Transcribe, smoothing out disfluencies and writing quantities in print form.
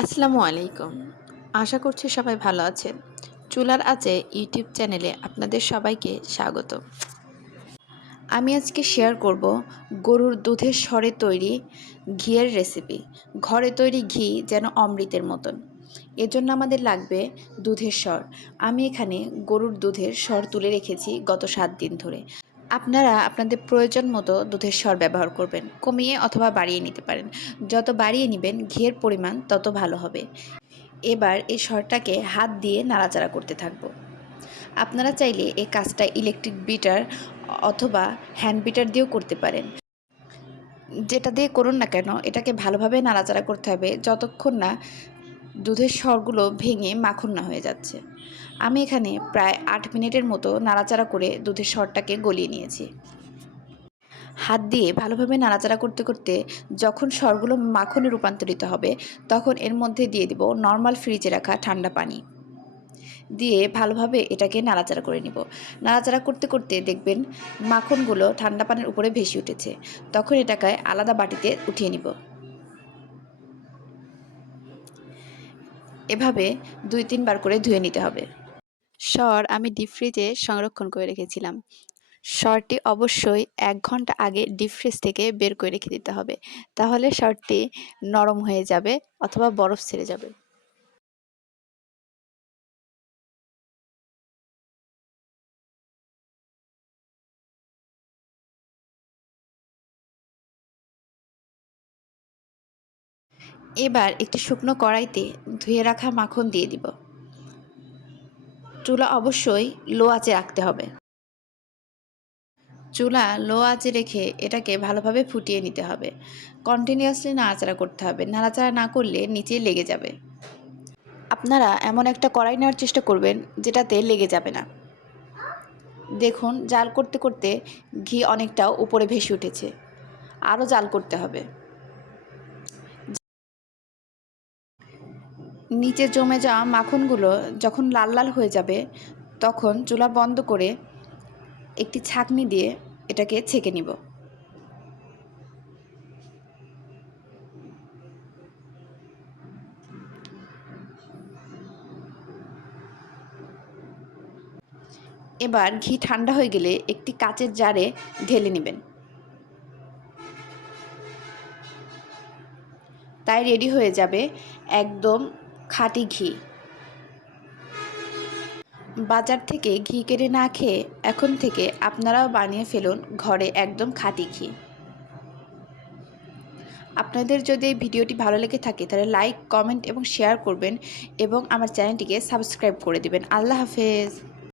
আসসালামু আলাইকুম। আশা করছি সবাই ভালো আছেন। চুলার আঁচে ইউটিউব চ্যানেলে আপনাদের সবাইকে স্বাগত। আমি আজকে শেয়ার করব গরুর দুধের সরে তৈরি ঘিয়ের রেসিপি। ঘরে তৈরি ঘি যেন অমৃতের মতন। এজন্য আমাদের লাগবে দুধের সর। আমি এখানে গরুর দুধের সর তুলে রেখেছি গত 7 দিন ধরে। আপনারা আপনাদের প্রয়োজন মতো দুধের সর ব্যবহার করবেন। কমিয়ে অথবা বাড়িয়ে নিতে পারেন। যত বাড়িয়ে নিবেন ঘিয়ের পরিমাণ তত ভালো হবে। এবার এই সরটাকে হাত দিয়ে নাড়াচাড়া করতে থাকব। আপনারা চাইলে এই কাজটা ইলেকট্রিক বিটার অথবা হ্যান্ড বিটার দিয়েও করতে পারেন। যেটা দিয়ে করুন না কেন এটাকে ভালোভাবে নাড়াচাড়া করতে হবে যতক্ষণ না দুধের সরগুলো ভেঙে মাখন না হয়ে যাচ্ছে। আমি এখানে প্রায় 8 মিনিটের মতো নাড়াচাড়া করে দুধের সরটাকে গলিয়ে নিয়েছি। হাত দিয়ে ভালোভাবে নাড়াচাড়া করতে করতে যখন সরগুলো মাখনে রূপান্তরিত হবে তখন এর মধ্যে দিয়ে দিব নর্মাল ফ্রিজে রাখা ঠান্ডা পানি। দিয়ে ভালোভাবে এটাকে নাড়াচাড়া করে নিব। নাড়াচাড়া করতে করতে দেখবেন মাখনগুলো ঠান্ডা পানির উপরে ভেসে উঠেছে। তখন এটাকে আলাদা বাটিতে উঠিয়ে নিব। এভাবে 2-3 বার করে ধুয়ে নিতে হবে। সর আমি ডিপ ফ্রিজে সংরক্ষণ করে রেখেছিলাম। সরটি অবশ্যই 1 ঘন্টা আগে ডিপ ফ্রিজ থেকে বের করে রেখে দিতে হবে। তাহলে সরটি নরম হয়ে যাবে অথবা বরফ ছেড়ে যাবে। এবার একটি শুকনো কড়াইতে ধুয়ে রাখা মাখন দিয়ে দিব। চুলা অবশ্যই লো আঁচে রাখতে হবে। চুলা লো আঁচে রেখে এটাকে ভালোভাবে ফুটিয়ে নিতে হবে। কন্টিনিউয়াসলি নাড়াচাড়া করতে হবে। নাড়াচাড়া না করলে নিচে লেগে যাবে। আপনারা এমন একটা কড়াই নেওয়ার চেষ্টা করবেন যেটাতে লেগে যাবে না। দেখুন জাল করতে করতে ঘি অনেকটা উপরে ভেসে উঠেছে। আরও জাল করতে হবে। নিচে জমে যাওয়া মাখনগুলো যখন লাল লাল হয়ে যাবে তখন চুলা বন্ধ করে একটি ছাঁকনি দিয়ে এটাকে ছেঁকে নিব। এবার ঘি ঠান্ডা হয়ে গেলে একটি কাচের জারে ঢেলে নেবেন। তাই রেডি হয়ে যাবে একদম খাঁটি ঘি। বাজার থেকে ঘি কিনে না খেয়ে এখন থেকে আপনারাও বানিয়ে ফেলুন ঘরে একদম খাঁটি ঘি। আপনাদের যদি এই ভিডিওটি ভালো লেগে থাকে তাহলে লাইক, কমেন্ট এবং শেয়ার করবেন এবং আমার চ্যানেলটিকে সাবস্ক্রাইব করে দিবেন। আল্লাহ হাফেজ।